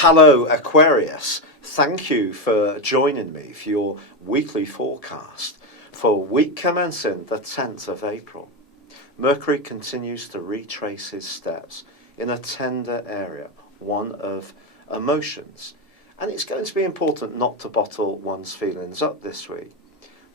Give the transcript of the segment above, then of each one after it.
Hello Aquarius, thank you for joining me for your weekly forecast for week commencing the 10th of April. Mercury continues to retrace his steps in a tender area, one of emotions, and it's going to be important not to bottle one's feelings up this week.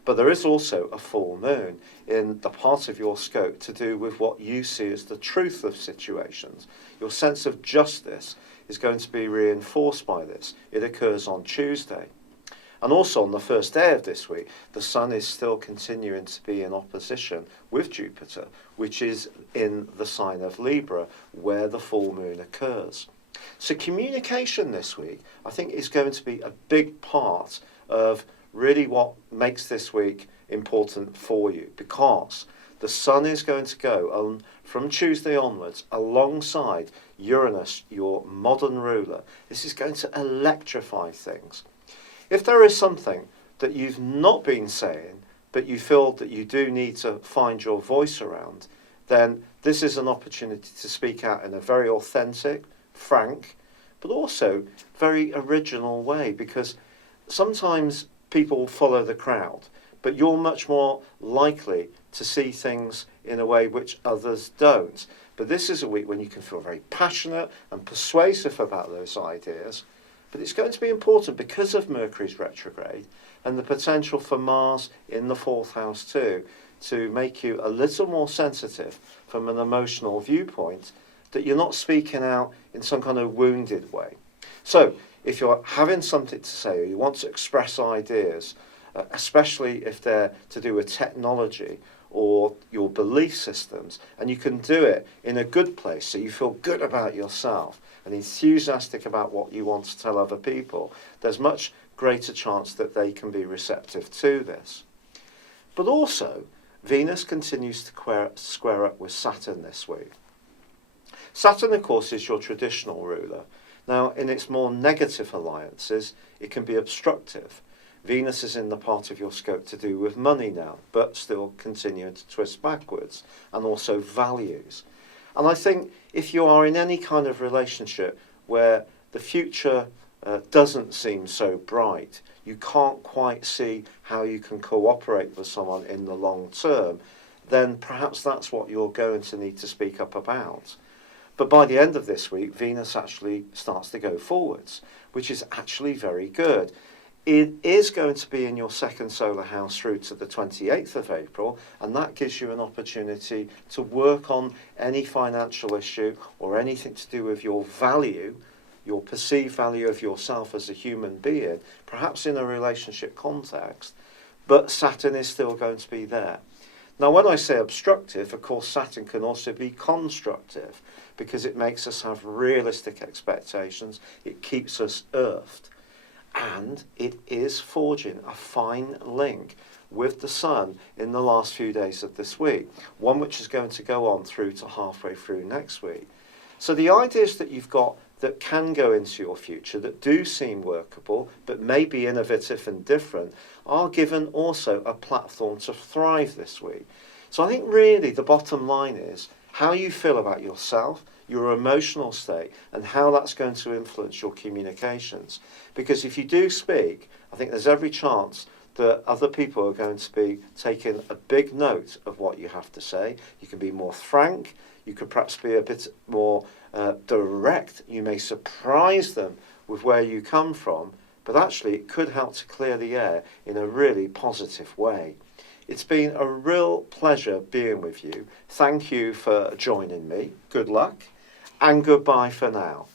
But there is also a full moon in the part of your scope to do with what you see as the truth of situations. Your sense of justice is going to be reinforced by this. It occurs on Tuesday. And also on the first day of this week, the Sun is still continuing to be in opposition with Jupiter, which is in the sign of Libra, where the full moon occurs. So communication this week, I think, is going to be a big part of really what makes this week important for you, because the Sun is going to go on from Tuesday onwards alongside Uranus, your modern ruler. This is going to electrify things. If there is something that you've not been saying, but you feel that you do need to find your voice around, then this is an opportunity to speak out in a very authentic, frank, but also very original way, because sometimes people follow the crowd, but you're much more likely to see things in a way which others don't. But this is a week when you can feel very passionate and persuasive about those ideas. But it's going to be important because of Mercury's retrograde and the potential for Mars in the fourth house too, to make you a little more sensitive from an emotional viewpoint, that you're not speaking out in some kind of wounded way. So if you're having something to say or you want to express ideas, especially if they're to do with technology or your belief systems, and you can do it in a good place so you feel good about yourself and enthusiastic about what you want to tell other people, there's much greater chance that they can be receptive to this. But also, Venus continues to square up with Saturn this week. Saturn, of course, is your traditional ruler. Now, in its more negative alliances, it can be obstructive. Venus is in the part of your scope to do with money now, but still continuing to twist backwards, and also values. And I think if you are in any kind of relationship where the future doesn't seem so bright, you can't quite see how you can cooperate with someone in the long term, then perhaps that's what you're going to need to speak up about. But by the end of this week, Venus actually starts to go forwards, which is actually very good. It is going to be in your second solar house through to the 28th of April, and that gives you an opportunity to work on any financial issue or anything to do with your value, your perceived value of yourself as a human being, perhaps in a relationship context, but Saturn is still going to be there. Now, when I say obstructive, of course, Saturn can also be constructive, because it makes us have realistic expectations, it keeps us earthed, and it is forging a fine link with the Sun in the last few days of this week, one which is going to go on through to halfway through next week. So the ideas that you've got that can go into your future, that do seem workable, but may be innovative and different, are given also a platform to thrive this week. So I think really the bottom line is how you feel about yourself, your emotional state, and how that's going to influence your communications. Because if you do speak, I think there's every chance that other people are going to be taking a big note of what you have to say. You can be more frank, you could perhaps be a bit more direct, you may surprise them with where you come from, but actually it could help to clear the air in a really positive way. It's been a real pleasure being with you. Thank you for joining me. Good luck, and goodbye for now.